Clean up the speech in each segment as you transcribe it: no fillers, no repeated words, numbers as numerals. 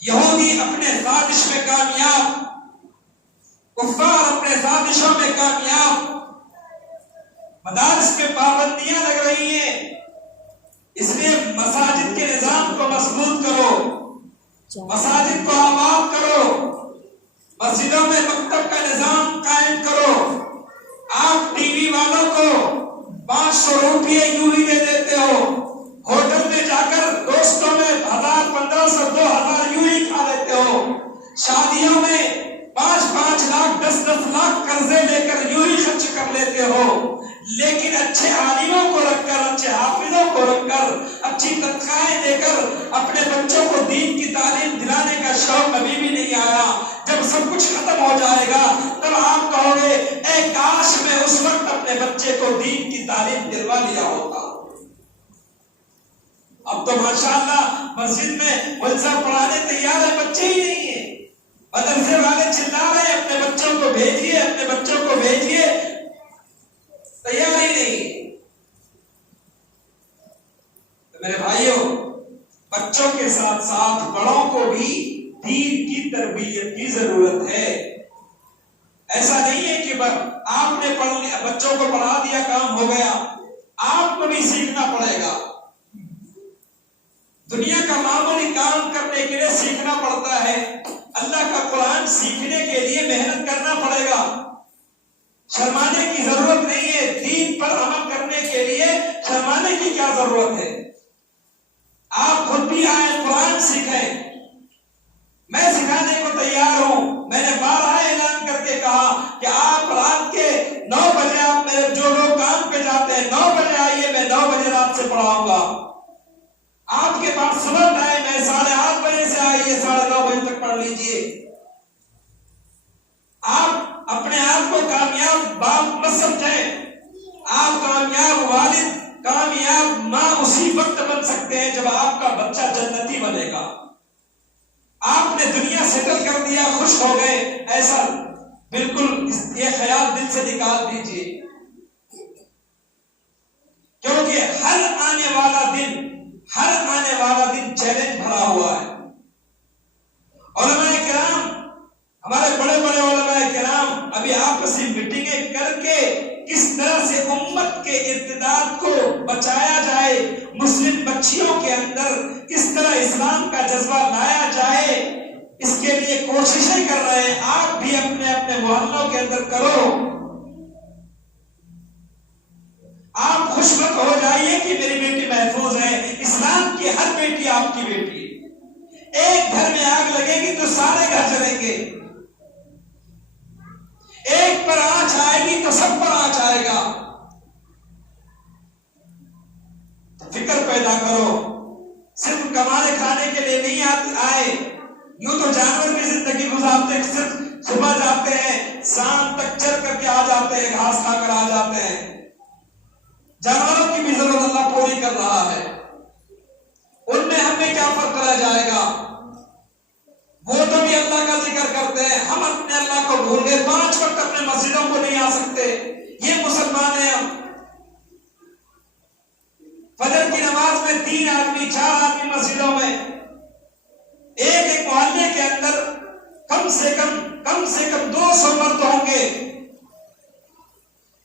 یہودی اپنے سازش میں کامیاب، کفار اپنے سازشوں میں کامیاب، مدارس میں پابندیاں لگ رہی ہیں، اس لیے مساجد کے نظام کو مضبوط کرو، مساجد کو آباد کرو، مسجدوں میں مکتب کا نظام قائم کرو۔ آپ ٹی وی والوں کو 500 روپئے یوں ہی دے دیتے ہو، ہوٹل میں جا کر دوستوں میں 1000 1500 2000 یوں ہی کھا لیتے ہو، شادیوں میں 5 لاکھ 10 لاکھ قرضے لے کر یوں ہی خرچ کر لیتے ہو، لیکن اچھے عالموں کو رکھ کر، اچھے حافظوں کو رکھ کر، اچھی تنخواہیں دے کر اپنے بچوں کو دین کی تعلیم دلانے کا شوق ابھی بھی نہیں آیا۔ جب سب کچھ ختم ہو جائے گا تب آپ کہو گے اے کاش میں اس وقت اپنے بچے کو دین کی تعلیم دلوا لیا ہوتا۔ اب تو ماشاءاللہ مسجد میں ملزم پڑھانے تیار ہے، بچے ہی نہیں ہیں، مدرسے والے چلا رہے ہیں اپنے بچوں کو بھیجیے، اپنے بچوں کو بھیجیے، تیار ہی نہیں۔ تو میرے بھائیوں، بچوں کے ساتھ ساتھ بڑوں کو بھی دین کی تربیت کی ضرورت ہے۔ ایسا نہیں ہے کہ آپ نے پڑھ لیا، بچوں کو پڑھا دیا، کام ہو گیا، آپ کو بھی سیکھنا پڑے گا۔ دنیا کا معمولی کام کرنے کے لیے سیکھنا پڑتا ہے، اللہ کا قرآن سیکھنے کے لیے محنت کرنا پڑے گا۔ شرمانے کی ضرورت نہیں ہے، دین پر عمل کرنے کے لیے شرمانے کی کیا ضرورت ہے؟ آپ خود بھی آئے قرآن سیکھیں، میں سکھانے کو تیار ہوں۔ میں نے بارہا اعلان کر کے کہا کہ آپ رات کے 9 بجے، آپ میرے جو لوگ کام پہ جاتے ہیں 9 بجے آئیے، میں 9 بجے رات سے پڑھاؤں گا۔ آپ کے پاس صبح ٹائم ہے، 8:30 بجے سے آئیے، 9:30 بجے تک پڑھ لیجئے۔ آپ اپنے آپ کو کامیاب باپ مت سمجھیں، آپ کامیاب والد، کامیاب ماں اسی وقت بن سکتے ہیں جب آپ کا بچہ جنتی بنے گا۔ آپ نے دنیا سیٹل کر دیا، خوش ہو گئے، ایسا بالکل یہ خیال دل سے نکال دیجئے، کیونکہ ہر آنے والا دن چیلنج بھرا ہوا ہے۔ علماء کرام، ہمارے بڑے بڑے علماء کرام ابھی آپسی میٹنگیں کر کے کس طرح سے امت کے ارتداد کو بچایا جائے، مسلم بچیوں کے اندر کس طرح اسلام کا جذبہ لایا جائے، اس کے لیے کوششیں کر رہے ہیں۔ آپ بھی اپنے اپنے محلوں کے اندر کرو۔ آپ خوش مت ہو جائیے کہ میری بیٹی محفوظ ہے، اسلام کی ہر بیٹی آپ کی بیٹی ہے۔ ایک گھر میں آگ لگے گی تو سارے گھر جلیں گے، ایک پر آنچ آئے گی تو سب پر آنچ آئے گا۔ تو فکر پیدا کرو، صرف کمانے کھانے کے لیے نہیں آئے، یوں تو جانور کی زندگی گزارتے ہیں، صرف صبح جاتے ہیں، شام تک چر کر کے آ جاتے ہیں، گھاس کھا کر آ جاتے ہیں۔ جانوروں کی بھی ضرورت اللہ پوری کر رہا ہے، ان میں ہمیں کیا فرق رہ جائے گا؟ وہ تو بھی اللہ کا ذکر کرتے ہیں، ہم اپنے اللہ کو بھول گئے، 5 وقت اپنے مسجدوں کو نہیں آ سکتے، یہ مسلمان ہیں ہم۔ فجر کی نماز میں 3 آدمی 4 آدمی مسجدوں میں، ایک محلے کے اندر کم سے کم 200 مرد ہوں گے،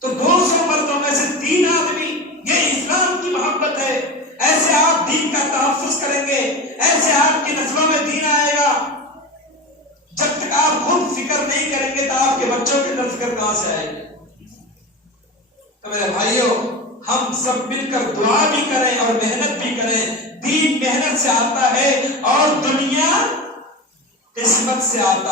تو 200 مردوں میں سے 3 آدمی، یہ اسلام کی محبت ہے۔ ایسے آپ دین کا تحفظ کریں گے، ایسے آپ کی نسلوں میں دین آئے گا۔ جب تک آپ خود فکر نہیں کریں گے تو آپ کے بچوں کے اندر فکر کہاں سے آئے گی؟ تو میرے بھائیوں، ہم سب مل کر دعا بھی کریں اور محنت بھی کریں۔ دین محنت سے آتا ہے اور دنیا قسمت سے آتا ہے۔